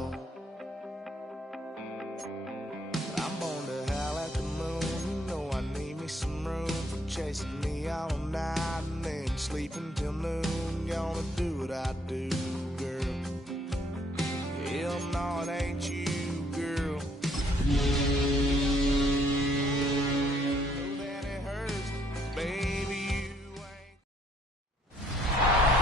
fall. I'm born to howl at the moon. You know I need me some room for chasing me all night and then sleeping till noon. Gonna do what I do, girl. Hell no, it ain't you, girl. That it hurts, baby, you ain't.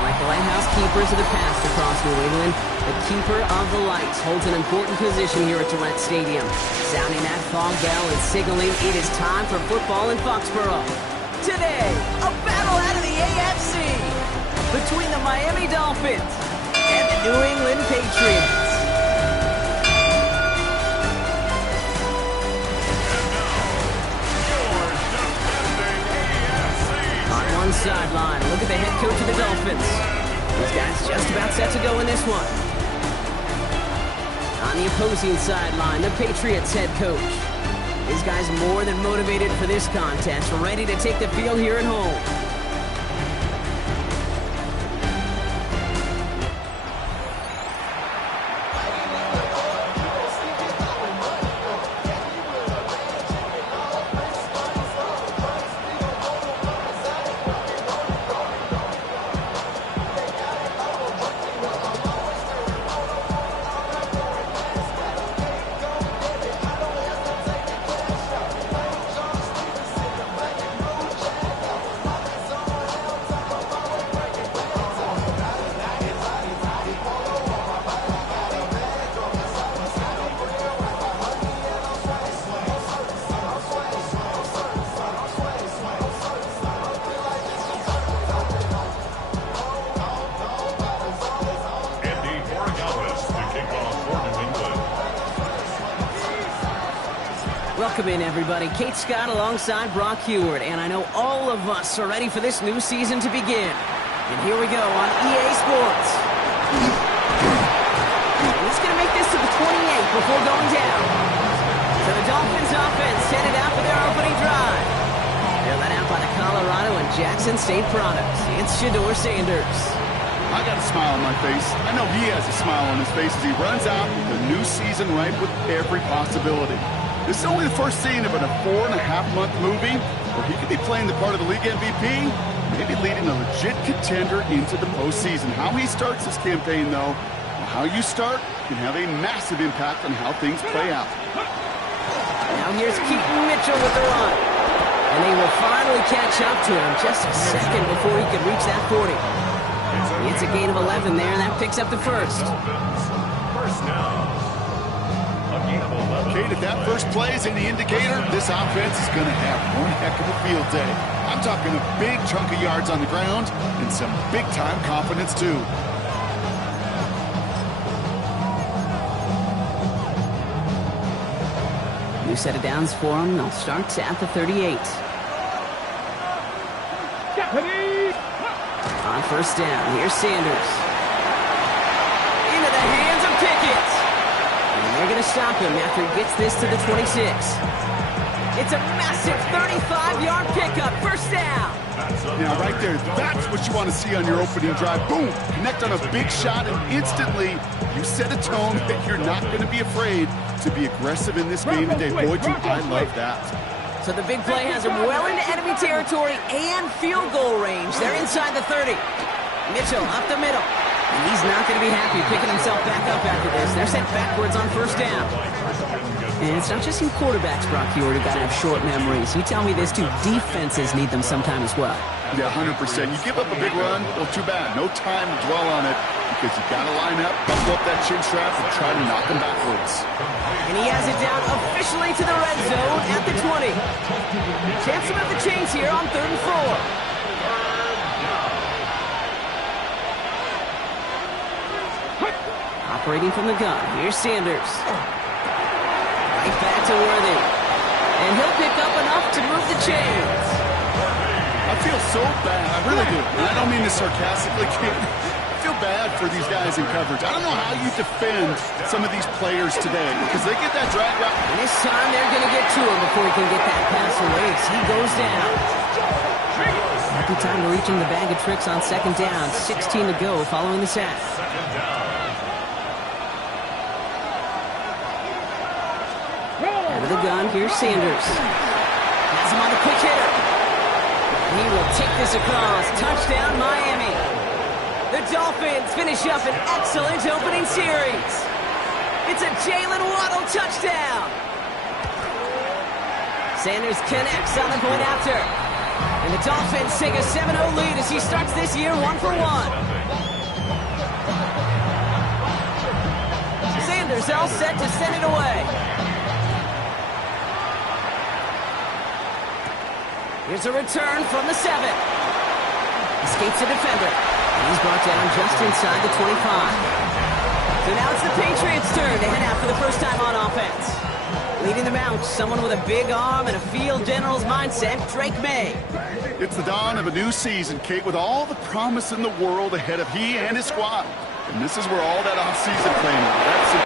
Like the lighthouse keepers of the past across New England, the keeper of the lights holds an important position here at Gillette Stadium, sounding that fog bell and signaling it is time for football in Foxborough. Today, a battle out of the AFC between the Miami Dolphins and the New England Patriots. On one sideline, look at the head coach of the Dolphins. This guy's just about set to go in this one. On the opposing sideline, the Patriots head coach. This guy's more than motivated for this contest, ready to take the field here at home. Welcome in, everybody. Kate Scott alongside Brock Heward, and I know all of us are ready for this new season to begin. And here we go on EA Sports. And it's going to make this to the 28 before going down. So the Dolphins offense headed out for their opening drive. They're led out by the Colorado and Jackson State products. It's Shedeur Sanders. I got a smile on my face. I know he has a smile on his face as he runs out with the new season ripe with every possibility. This is only the first scene of a 4.5-month movie where he could be playing the part of the league MVP, maybe leading a legit contender into the postseason. How he starts this campaign, though, or how you start, can have a massive impact on how things play out. Now here's Keaton Mitchell with the run. And they will finally catch up to him just a second before he could reach that 40. It's a gain of 11 there, and that picks up the first. First down. Kate, if that first play is any indicator, this offense is going to have one heck of a field day. I'm talking a big chunk of yards on the ground and some big-time confidence, too. New set of downs for him. They'll start at the 38. On first down, here's Sanders. Into the hands of Pickett. And they're going to stop him after he gets this to the 26. It's a massive 35-yard pickup, first down. Now, right there, that's what you want to see on your opening drive. Boom! Connect on a big shot, and instantly you set a tone that you're not going to be afraid to be aggressive in this game today. Boy, do I love that. So the big play has him well into enemy territory and field goal range. They're inside the 30. Mitchell up the middle. And he's not going to be happy picking himself back up after this. They're sent backwards on first down. And it's not just you quarterbacks, Brock Heward, who got to have short memories. You tell me this too, defenses need them sometime as well. Yeah, 100%. You give up a big run, well, too bad. No time to dwell on it because you got to line up, buckle up that chin strap, and try to knock them backwards. And he has it down officially to the red zone at the 20. Chance to move the chains here on 3rd and 4. Operating from the gun, here's Sanders. Right back to Worthy. And he'll pick up enough to move the chains. I feel so bad. I really do. And I don't mean this sarcastically, Kate. I feel bad for these guys in coverage. I don't know how you defend some of these players today because they get that drag route. And this time they're going to get to him before he can get that pass away. So he goes down. Happy time to reach in the bag of tricks on 2nd down. 16 to go following the sack. the gun, here's Sanders. Has him on the quick hitter. He will take this across. Touchdown, Miami. The Dolphins finish up an excellent opening series. It's a Jalen Waddle touchdown. Sanders connects on the point after. And the Dolphins take a 7-0 lead as he starts this year 1-for-1. Sanders all set to send it away. Here's a return from the 7. Escapes the defender. And he's brought down just inside the 25. So now it's the Patriots' turn to head out for the first time on offense. Leading them out, someone with a big arm and a field general's mindset, Drake May. It's the dawn of a new season, Kate, with all the promise in the world ahead of he and his squad. And this is where all that offseason planning,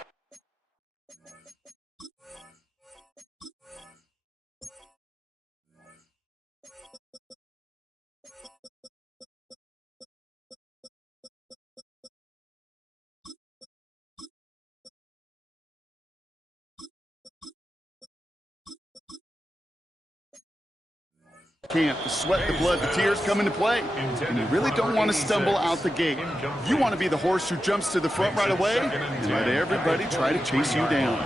the sweat, the blood, the tears come into play. And you really don't want to stumble out the gate. You want to be the horse who jumps to the front right away and let everybody try to chase you down.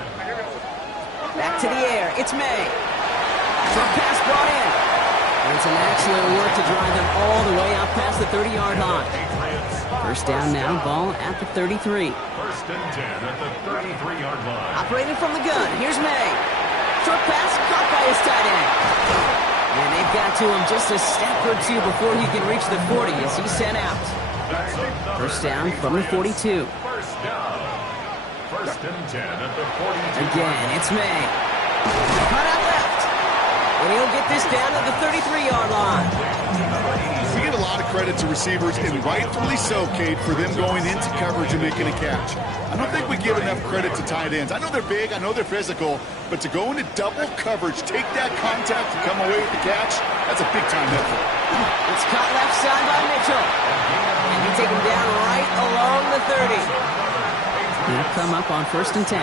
Back to the air, it's May. Short pass brought in. And it's an excellent work to drive them all the way out past the 30-yard line. First down now, ball at the 33. First and 10 at the 33-yard line. Operating from the gun, here's May. Short pass caught by his tight end. And they've got to him just a step or two before he can reach the 40 as he's sent out. First down from the 42. First down. First and 10 at the 42. Again, it's May. Cut out left. And he'll get this down to the 33-yard line. We give a lot of credit to receivers, and rightfully so, Kate, for them going into coverage and making a catch. I don't think we give enough credit to tight ends. I know they're big, I know they're physical, but to go into double coverage, take that contact and come away with the catch, that's a big-time effort. It's caught left side by Mitchell. And he take him down right along the 30. He'll come up on first and 10.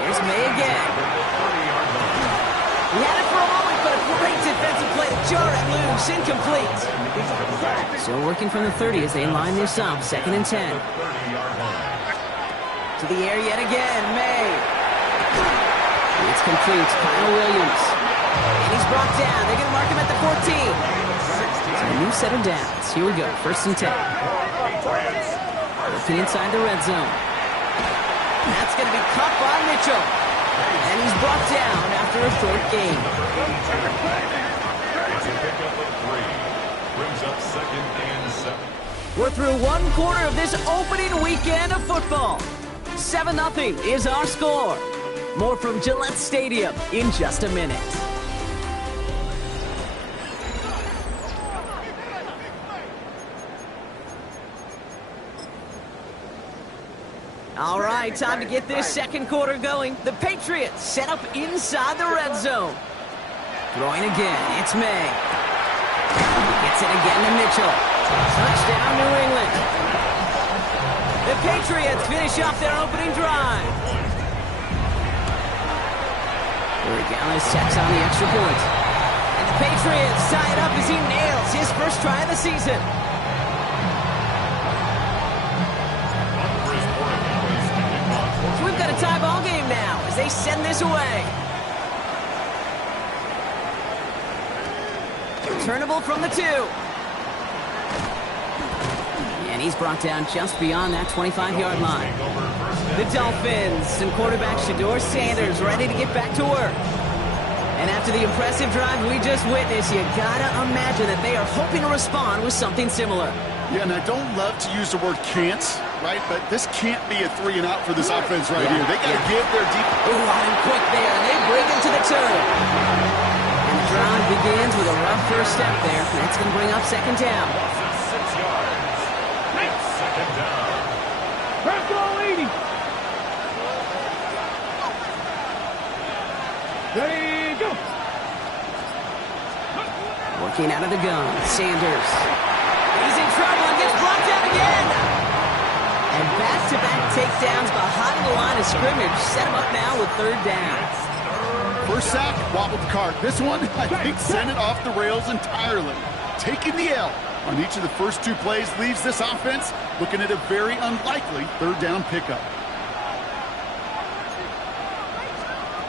Here's May again. He had it for a moment, but a great defensive play to jar it loose, incomplete. Still working from the 30 as they line this up, second and 10. To the air yet again, May. It's complete, Kyle Williams. And he's brought down, they're going to mark him at the 14. So a new set of downs, here we go, first and 10. Looking inside the red zone. That's going to be caught by Mitchell. And he's brought down after a short gain. Brings up second and 7. We're through one quarter of this opening weekend of football. 7-0 is our score. More from Gillette Stadium in just a minute. All right, time to get this second quarter going. The Patriots set up inside the red zone. Throwing again, it's May. He gets it again to Mitchell. Touchdown, New England. The Patriots finish off their opening drive. Gallis checks on the extra point. And the Patriots tie it up as he nails his first try of the season. So we've got a tie ball game now as they send this away. Returnable from the 2. And he's brought down just beyond that 25-yard line. The Dolphins and quarterback Shedeur Sanders ready to get back to work. And after the impressive drive we just witnessed, you gotta imagine that they are hoping to respond with something similar. Yeah, and I don't love to use the word can't, right? But this can't be a 3 and out for this offense right here. They gotta give their deep... Ooh, and quick there, and they bring him to the turn. And the drive begins with a rough first step there. That's gonna bring up second down. 6 yards. Second down. Let's go, 80. Ready, go. Working out of the gun, Sanders. He's in trouble and gets blocked out again. And back-to-back takedowns behind the line of scrimmage. Set him up now with third down. First sack, wobbled the cart. This one, I think, sent it off the rails entirely. Taking the L on each of the first two plays leaves this offense looking at a very unlikely third down pickup.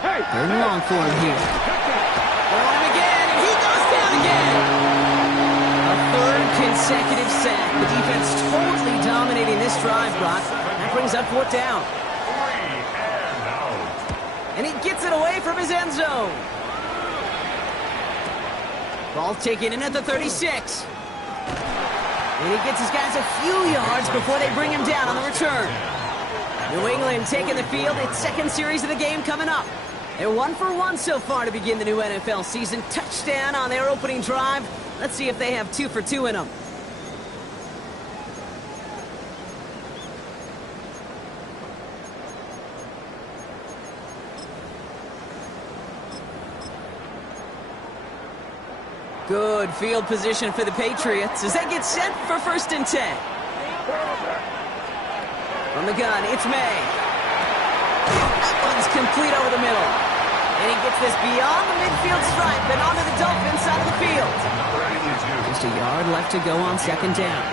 Hey, Third and long for him here. On him again, and he goes down again. A third consecutive sack. The defense totally dominating this drive, Brock. That brings up fourth down. And he gets it away from his end zone. Ball taken in at the 36. And he gets his guys a few yards before they bring him down on the return. New England taking the field. Its second series of the game coming up. They're 1-for-1 so far to begin the new NFL season. Touchdown on their opening drive. Let's see if they have 2 for 2 in them. Good field position for the Patriots as they get set for 1st and 10. From the gun, it's May. That one's complete over the middle. And he gets this beyond the midfield stripe and onto the Dolphins side of the field. Just a yard left to go on 2nd down.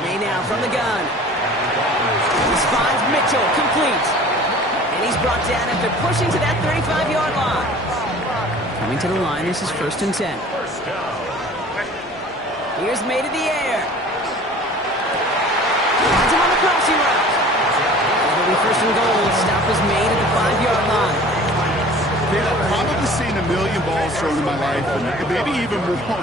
May now from the gun. He finds Mitchell, complete. And he's brought down after pushing to that 35-yard line. Coming to the line, this is 1st and 10. Here's May to the air. Finds him on the crossing route. It'll be 1st and goal. Stop is made at the 5-yard line. Man, I've probably seen a million balls thrown in my life, and maybe even more.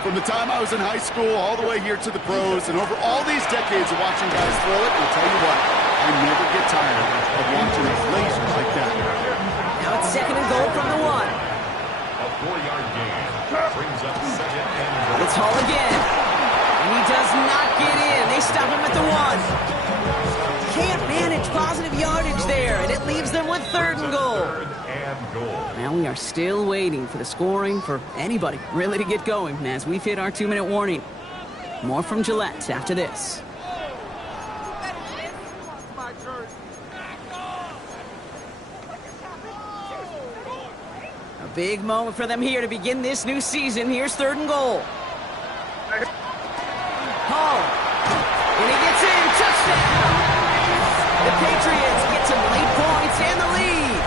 From the time I was in high school all the way here to the pros, and over all these decades of watching guys throw it, I'll tell you what, I never get tired of watching a laser like that. Now it's 2nd and goal from the 1. A 4-yard gain brings up 2nd and goal. It's Hall again. And he does not get in. They stop him at the 1. Can't manage positive yardage there, and it leaves them with 3rd and goal. Now we are still waiting for the scoring for anybody really to get going as we've hit our 2-minute warning. More from Gillette after this. A big moment for them here to begin this new season. Here's 3rd and goal. Hall. And he gets in. Touchdown. The Patriots get some late points and the lead.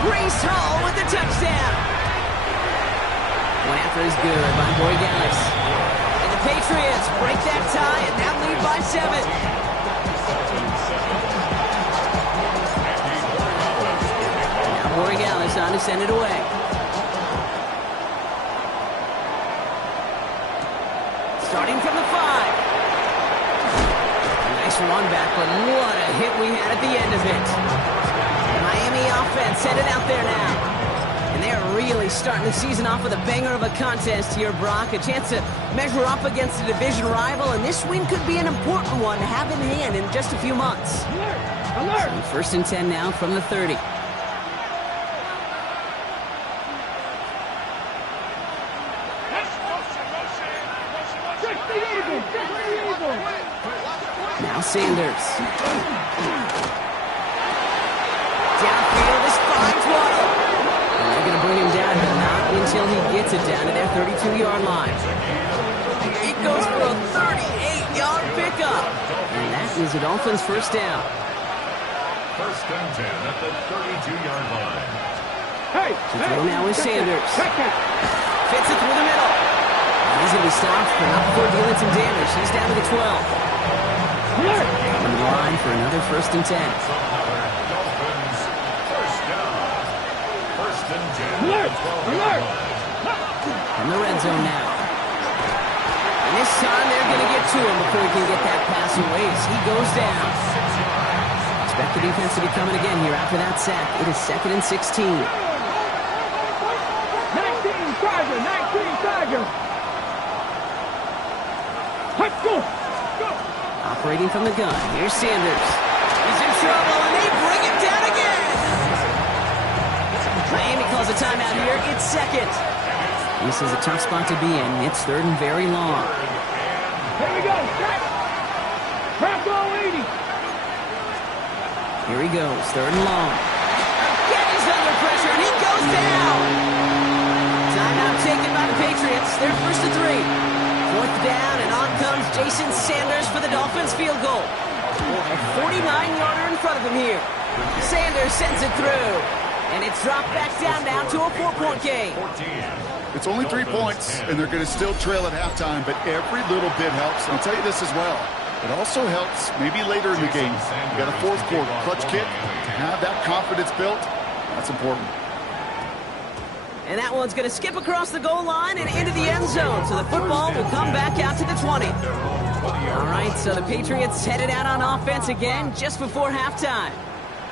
Brees Hall with the touchdown. One after is good by Boy Gallis. And the Patriots break that tie and now lead by 7. Now Boy Gallis on to send it away. Starting from the 5. Nice run back, but what a hit we had at the end of it. Miami offense headed out there now. And they're really starting the season off with a banger of a contest here, Brock. A chance to measure up against a division rival, and this win could be an important one to have in hand in just a few months. alert! So 1st and 10 now from the 30. Now Sanders. Downfield is finds Waddle. And they're going to bring him down, but not until he gets it down to their 32-yard line. It goes for a 38-yard pickup. And that is the Dolphins' 1st down. 1st and 10 at the 32-yard line. Hey! To throw now is Sanders. Second! Fits it through the middle. He's going to be stopped, but not before dealing some damage. He's down to the 12. Alert! On the line for another 1st and 10. Dolphins, 1st down. 1st and 10 Alert! at the 12-yard Alert! line. From the red zone now. And this time they're going to get to him before he can get that pass away as he goes down. Expect the defense to be coming again here after that sack. It is 2nd and 16. 19 Tiger! Let's go! Operating from the gun. Here's Sanders. He's in trouble, and they bring him down again. Miami calls a timeout here. It's 2nd. This is a tough spot to be in. It's 3rd and very long. Here we go! Back! Back all 80! Here he goes, 3rd and long. Again, he's under pressure, and he goes down. Timeout taken by the Patriots. They're 1st and 3. 4th down, and on comes Jason Sanders for the Dolphins field goal. A 49-yarder in front of him here. Sanders sends it through, and it's dropped back down to a 4-point game. It's only 3 points, and they're going to still trail at halftime, but every little bit helps. And I'll tell you this as well. It also helps maybe later in the game. You got a 4th quarter clutch kick. To have that confidence built, that's important. And that one's going to skip across the goal line and into the end zone. So the football will come back out to the 20. All right, so the Patriots headed out on offense again just before halftime.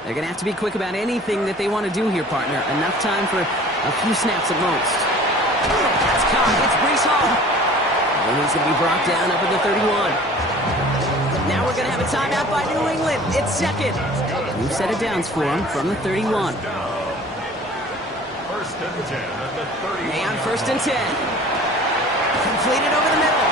They're going to have to be quick about anything that they want to do here, partner. Enough time for a few snaps at most. That's caught. It's Breece Hall. And he's going to be brought down up at the 31. Now we're going to have a timeout by New England. It's 2nd. New set of downs for him from the 31. 1st and 10 at the 31. May on 1st and 10. Completed over the middle.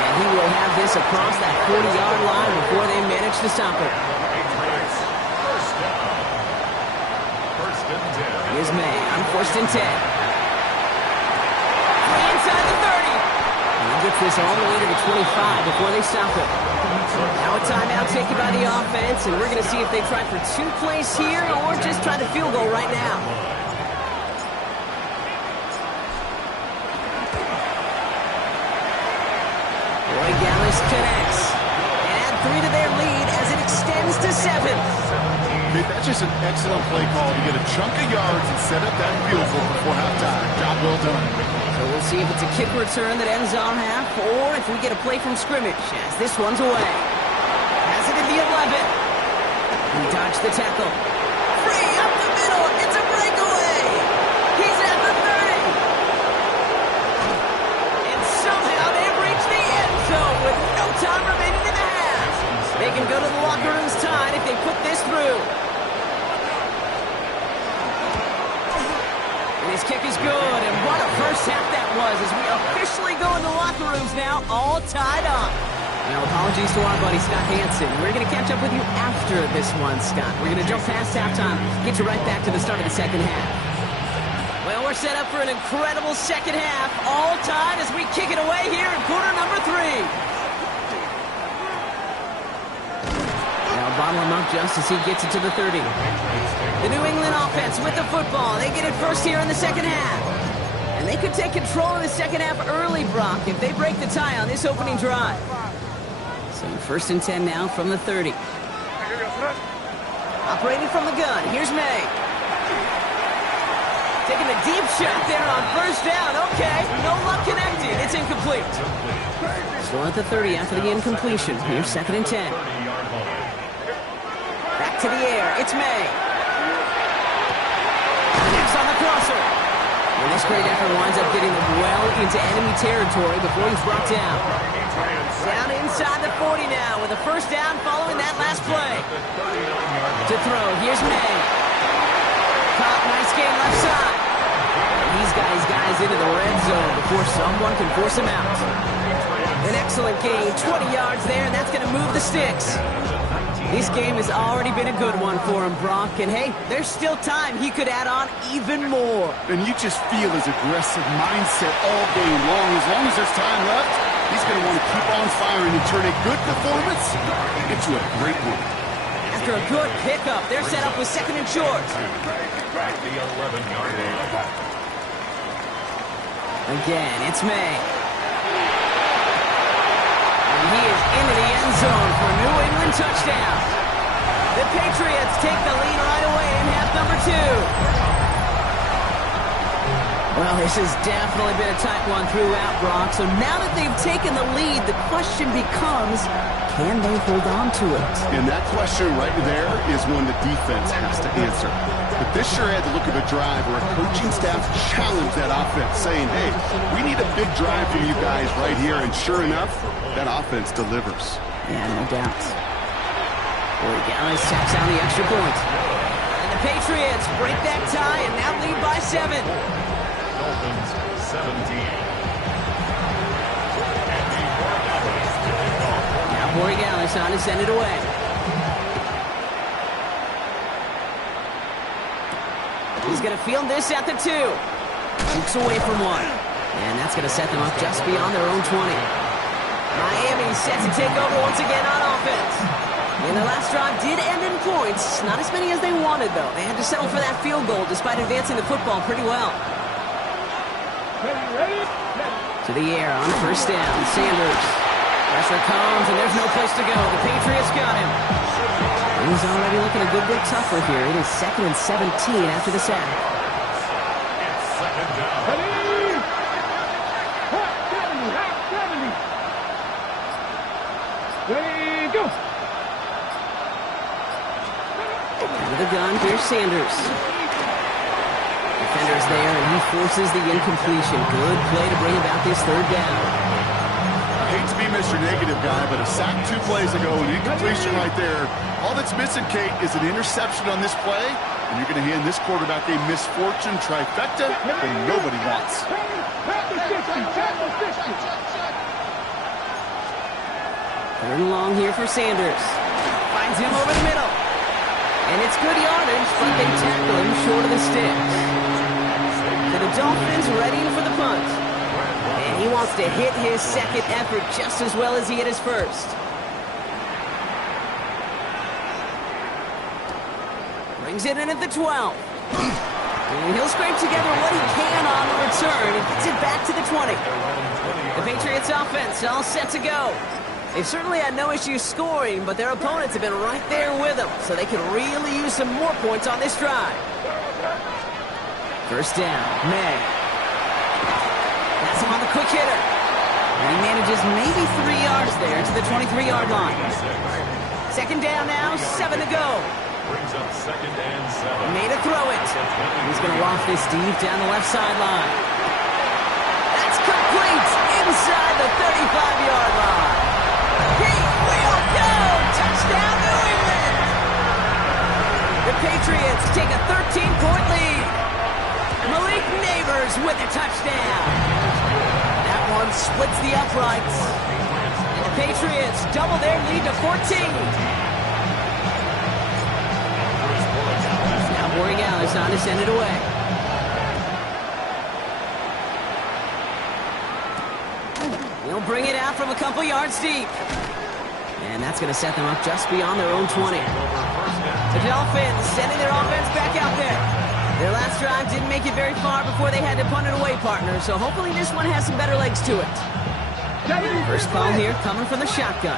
And he will have this across that 40-yard line before they manage to stop it. Patriots, 1st down. 1st and 10. Here's May on 1st and 10. Way inside the 30. And he gets this all the way to the 25 before they stop it. Now a timeout taken by the offense, and we're going to see if they try for 2 plays here or just try the field goal right now. Roy Gallis connects. And add 3 to their lead as it extends to 7. Okay, that's just an excellent play call to get a chunk of yards and set up that field goal before halftime. Job well done. So we'll see if it's a kick return that ends our half or if we get a play from scrimmage as this one's away. Has it at the 11. He dodged the tackle. Free up the middle. It's a breakaway. He's at the 30. And somehow they've reached the end zone with no time remaining in the half. They can go to the locker rooms tied if they put this through. His kick is good, and what a first half that was as we officially go in the locker rooms now, all tied up. Now, apologies to our buddy Scott Hansen. We're going to catch up with you after this one, Scott. We're going to jump past halftime, get you right back to the start of the second half. Well, we're set up for an incredible second half, all tied as we kick it away here in quarter number 3. Now, bottle him up just as he gets it to the 30. The New England offense with the football. They get it first here in the second half. And they could take control of the second half early, Brock, if they break the tie on this opening drive. So 1st and 10 now from the 30. Operating from the gun. Here's May. Taking a deep shot there on 1st down. Okay, no luck connecting. It's incomplete. Still at the 30 after the incompletion. Here's 2nd and 10. Back to the air. It's May. Next on the crosser. Well, this great effort winds up getting them well into enemy territory before he's brought down. Down inside the 40 now with a 1st down following that last play. To throw, here's May. Caught, nice game left side. He's got his guys into the red zone before someone can force him out. An excellent gain, 20 yards there, and that's going to move the sticks. This game has already been a good one for him, Brock. And hey, there's still time. He could add on even more. And you just feel his aggressive mindset all game long. As long as there's time left, he's going to want to keep on firing and turn a good performance into a great one. After a good pickup, they're set up with 2nd and short. Back the 11-yard line. Again, it's May. He is into the end zone for a New England touchdown. The Patriots take the lead right away in half number 2. Well, this has definitely been a tight one throughout, Brock. So now that they've taken the lead, the question becomes, can they hold on to it? And that question right there is one the defense has to answer. But this sure had the look of a drive where a coaching staff challenged that offense, saying, hey, we need a big drive from you guys right here. And sure enough, that offense delivers. Yeah, no doubt. Boy, Gallis taps down the extra point. And the Patriots break that tie and now lead by 7. Dolphins 17. Now Boy Gallis on to send it away. He's going to field this at the 2. Shoots away from one. And that's going to set them up just beyond their own 20. Miami set to take over once again on offense. And their last drive did end in points. Not as many as they wanted, though. They had to settle for that field goal despite advancing the football pretty well. To the air on first down. Sanders. Pressure comes, and there's no place to go. The Patriots got him. He's already looking a good bit tougher here. It is 2nd and 17 after the sack. It's second down. Ready, go! Out of the gun, here's Sanders. Defender's there, and he forces the incompletion. Good play to bring about this third down. I hate to be Mr. Negative guy, but a sack 2 plays ago, an incompletion right there. All that's missing, Kate, is an interception on this play, and you're going to hand this quarterback a misfortune trifecta that nobody wants. Third and long here for Sanders. Finds him over the middle. And it's good yardage, but they tackle him short of the sticks. So the Dolphins ready for the punt. And he wants to hit his second effort just as well as he hit his first. Brings it in at the 12. And he'll scrape together what he can on the return and gets it back to the 20. The Patriots offense all set to go. They've certainly had no issues scoring, but their opponents have been right there with them, so they can really use some more points on this drive. First down, May. That's him on the quick hitter. And he manages maybe 3 yards there to the 23-yard line. Second down now, 7 to go. Brings up second and 7. Made a throw it. He's going to loft this deep down the left sideline. That's complete inside the 35-yard line. He will go! Touchdown, New England! The Patriots take a 13-point lead. Malik Neighbors with a touchdown. That one splits the uprights. And the Patriots double their lead to 14. Now Borregales on to send it away. He'll bring it out from a couple yards deep. And that's going to set them up just beyond their own 20. The Dolphins sending their offense back out there. Their last drive didn't make it very far before they had to punt it away, partner, so hopefully this one has some better legs to it. First call here coming from the shotgun.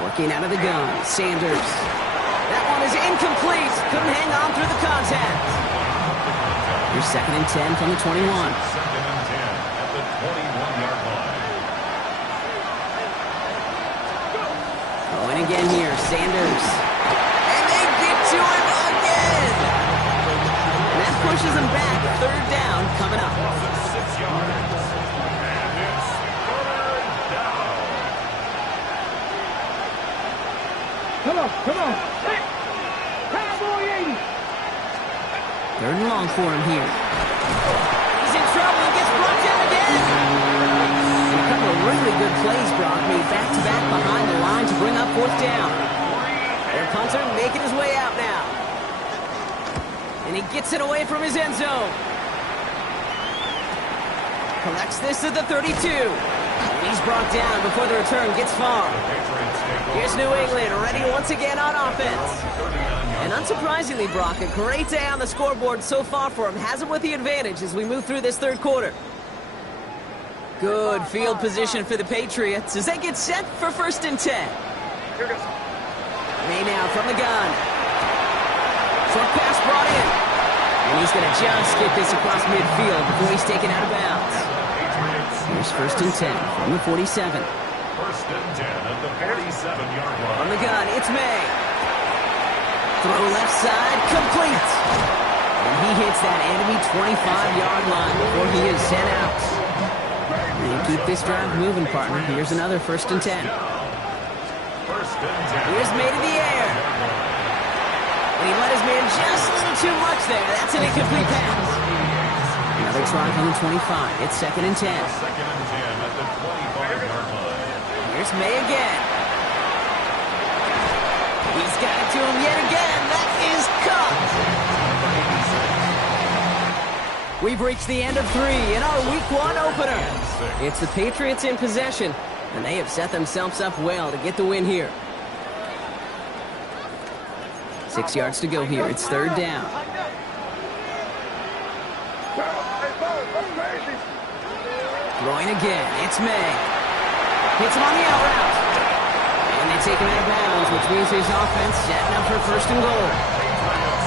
Working out of the gun, Sanders. That one is incomplete. Couldn't hang on through the contact. Here's 2nd and 10 from the 21. 2nd and 10 at the 21-yard line. Going again here, Sanders. And they get to him again. And that pushes them back. Third down coming up. 6 yards. And it's third down. Come on. Hey, Cowboy 80. Third and long for him here. He's in trouble and gets brought down again. And a couple of really good plays, Brock, made back-to-back behind the line to bring up fourth down. Their punter making his way out now. And he gets it away from his end zone. Collects this at the 32. And he's brought down before the return gets far. Here's New England ready once again on offense. And unsurprisingly, Brock, a great day on the scoreboard so far for him. Has him with the advantage as we move through this third quarter. Good field position for the Patriots as they get set for 1st and 10. May now from the gun. Short pass brought in. And he's going to just get this across midfield before he's taken out of bounds. Here's 1st and 10 from the 47. 1st and 10 at the 47-yard line. On the gun, it's May. Throw left side, complete. And he hits that enemy 25-yard line before he is sent out. And keep this drive moving, partner. Here's another 1st and 10. 1st and 10. Here's May to the air. And he let his man just a little too much there. That's an incomplete pass. Another try from the 25. It's 2nd and 10. 2nd and 10 at the 25-yard line. Here's May again. He's got it to him yet again. That is caught. We've reached the end of 3 in our Week 1 opener. It's the Patriots in possession, and they have set themselves up well to get the win here. 6 yards to go here. It's 3rd down. Throwing again. It's May. Hits him on the out route. And they take him out of bounds, which means his offense setting up for 1st and goal.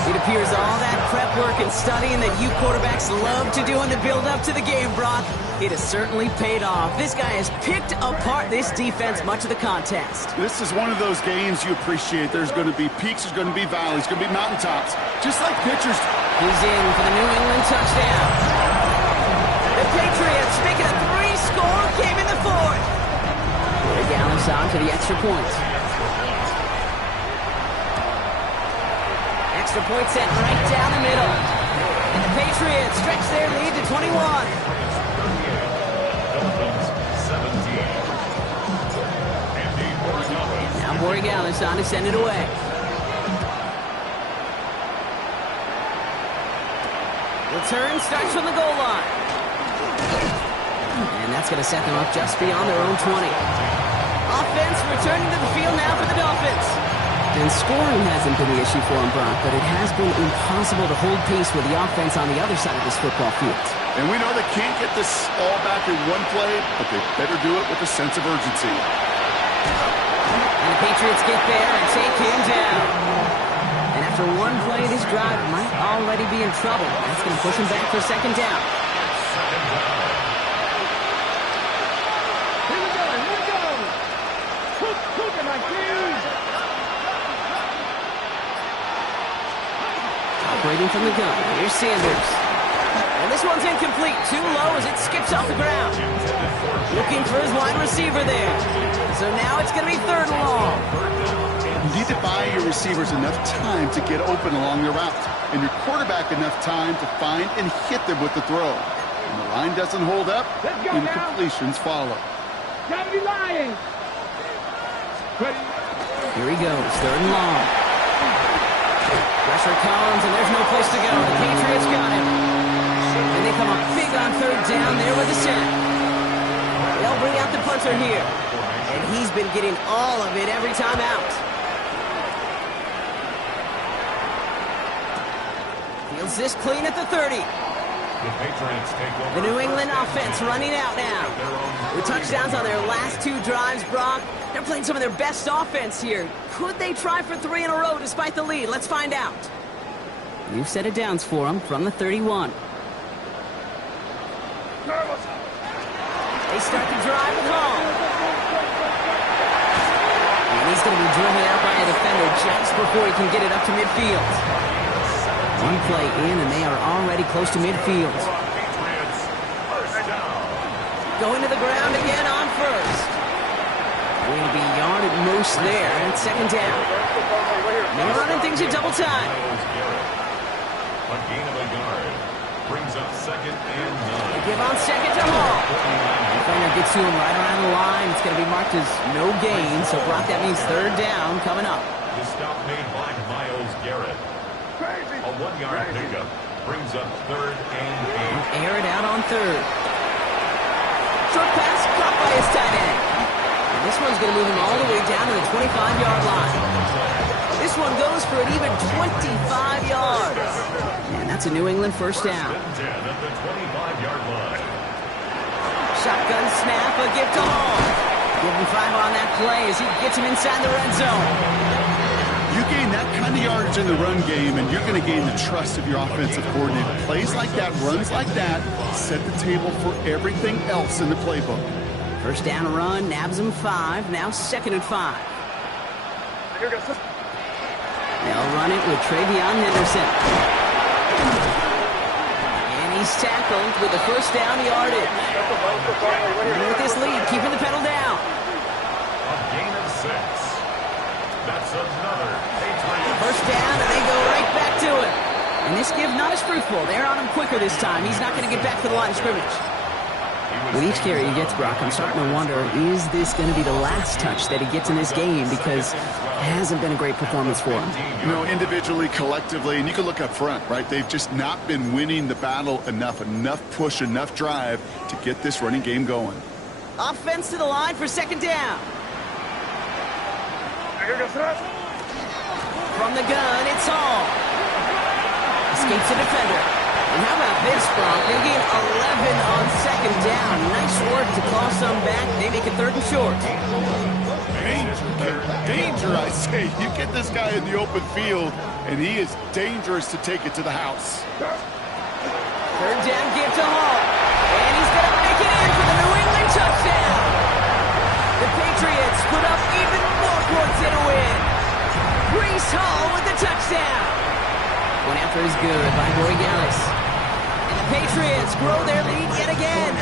It appears all that prep work and studying that you quarterbacks love to do in the build-up to the game, Brock, it has certainly paid off. This guy has picked apart this defense much of the contest. This is one of those games you appreciate. There's going to be peaks, there's going to be valleys, there's going to be mountaintops. Just like pitchers. He's in for the New England touchdown. The Patriots making a 3-score game in the 4th. Dallas on to the extra point. Extra point set right down the middle. And the Patriots stretch their lead to 21. Now Borregales on to send it away. Return starts from the goal line. And that's going to set them up just beyond their own 20. Offense returning to the field now for the Dolphins. And scoring hasn't been the issue for him, Brock, but it has been impossible to hold pace with the offense on the other side of this football field. And we know they can't get this all back in one play, but they better do it with a sense of urgency. And the Patriots get there and take him down. And after one play, this drive might already be in trouble. That's going to push him back for 2nd down. Operating from the gun. Here's Sanders. And this one's incomplete. Too low as it skips off the ground. Looking for his wide receiver there. So now it's going to be 3rd and long. You need to buy your receivers enough time to get open along the route, and your quarterback enough time to find and hit them with the throw. When the line doesn't hold up, incompletions follow. Gotta be lying. Here he goes, 3rd and long. Pressure comes, and there's no place to go. The Patriots got him. And they come up big on 3rd down there with the set. They'll bring out the punter here. And he's been getting all of it every time out. Fields this clean at the 30. The New England offense running out now. With touchdowns on their last 2 drives, Brock. They're playing some of their best offense here. Could they try for 3 in a row despite the lead? Let's find out. New set of downs for them from the 31. They start the drive with Hall. And he's going to be driven out by a defender just before he can get it up to midfield. One play in, and they are already close to midfield. Going to the ground again on 1st. Going to be yard at most there, and it's 2nd down. They're running things at double time. A gain of a yard brings up 2nd and 9. They give on 2nd to Hall. Defender gets to him right around the line. It's going to be marked as no gain, so Brock, that means 3rd down coming up. The stop made by Myles Garrett. A 1-yard pickup brings up 3rd and 8. Air it out on 3rd. Short pass caught by his tight end. And this one's going to move him all the way down to the 25-yard line. This one goes for an even 25 yards. And that's a New England 1st down. 10 at the 25-yard line. Shotgun snap, a give to Hall. Give him 5 on that play as he gets him inside the red zone. You gain that kind of yardage in the run game, and you're going to gain the trust of your offensive coordinator. Plays like that, runs like that, set the table for everything else in the playbook. 1st down run, nabs him 5, now 2nd and 5. They'll run it with Travion Henderson. And he's tackled with the 1st down yardage. And with this lead, keeping the pedal down. A gain of 6. That's another Patriots. 1st down, and they go right back to it. And this give not as fruitful. They're on him quicker this time. He's not going to get back to the line of scrimmage. With each carry he gets, Brock, I'm starting to wonder, is this going to be the last touch that he gets in this game? Because Hasn't been a great performance for him. You know, individually, collectively, and you can look up front, right? They've just not been winning the battle enough push, enough drive to get this running game going. Offense to the line for second down. From the gun, it's Hall. Escapes the defender. And how about this, Brock? They gain 11 on second down. Nice work to call some back. They make it 3rd and short. Danger, I say. You get this guy in the open field, and he is dangerous to take it to the house. 3rd down, give to Hall. And he's going to make it in for the New England touchdown. The Patriots put up even more points in a win. Breece Hall with the touchdown. One after is good by Borregales. And the Patriots grow their lead yet again.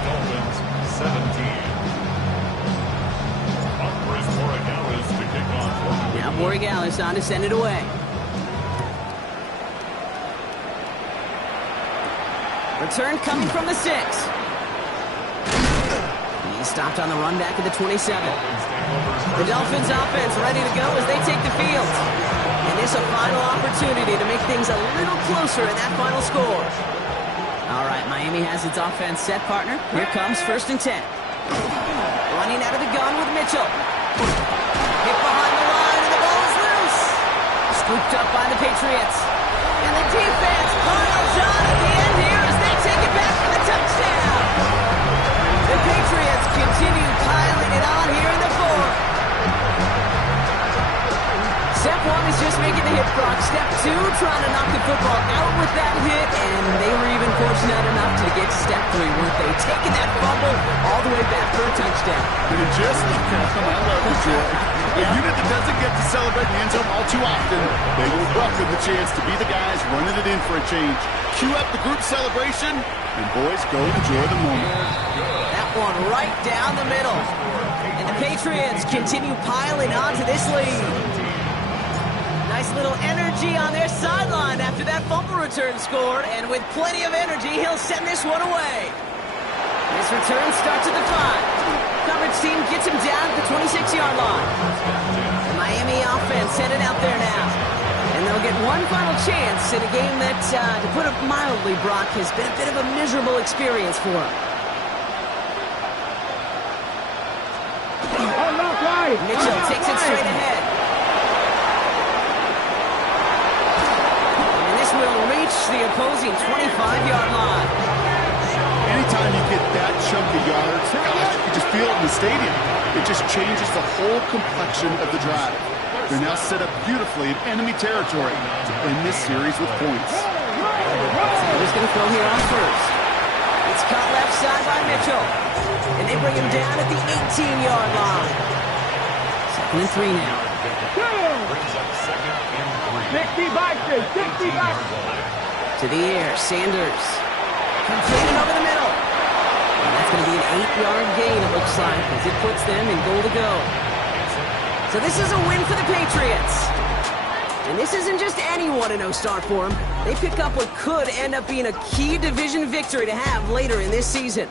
Dolphins 17. Borregales to kick off. Now Borregales on to send it away. Return coming from the 6. He's stopped on the run back at the 27. The Dolphins offense ready to go as they take the field. And this a final opportunity to make things a little closer in that final score. All right, Miami has its offense set, partner. Here comes 1st and 10. Running out of the gun with Mitchell. Hit behind the line, and the ball is loose. Scooped up by the Patriots. And the defense piles on at the end here as they take it back for the touchdown. The Patriots continue piling it on here in the 4th. Step 1 is just making the hit, Brock. Step 2, trying to knock the football out with that hit, and they were even fortunate enough to get to step 3, weren't they? Taking that fumble all the way back for a touchdown. And just like that, I love it, Joy. A unit that doesn't get to celebrate the end zone all too often, they will welcome the chance to be the guys running it in for a change. Cue up the group celebration, and boys, go enjoy the moment. That one right down the middle. And the Patriots continue piling on to this lead. Nice little energy on their sideline after that fumble return scored, and with plenty of energy, he'll send this one away. This return starts at the 5. Coverage team gets him down at the 26-yard line. The Miami offense headed out there now. And they'll get one final chance in a game that, to put it mildly, Brock, has been a bit of a miserable experience for him. Mitchell takes it straight ahead. And this will reach the opposing 25-yard line. Anytime you get that chunk of yards, gosh, you can just feel it in the stadium. It just changes the whole complexion of the drive. They're now set up beautifully in enemy territory to end this series with points. So who's going to throw here on first? It's caught left side by Mitchell. And they bring him down at the 18-yard line. 2nd and 3 now. Brings up 2nd and 3. 60 boxes, 60 boxes. To the air, Sanders. Completed over the middle. And that's going to be an 8-yard gain, it looks like, as it puts them in goal to go. So this is a win for the Patriots. And this isn't just any 1-0 start for them. They pick up what could end up being a key division victory to have later in this season.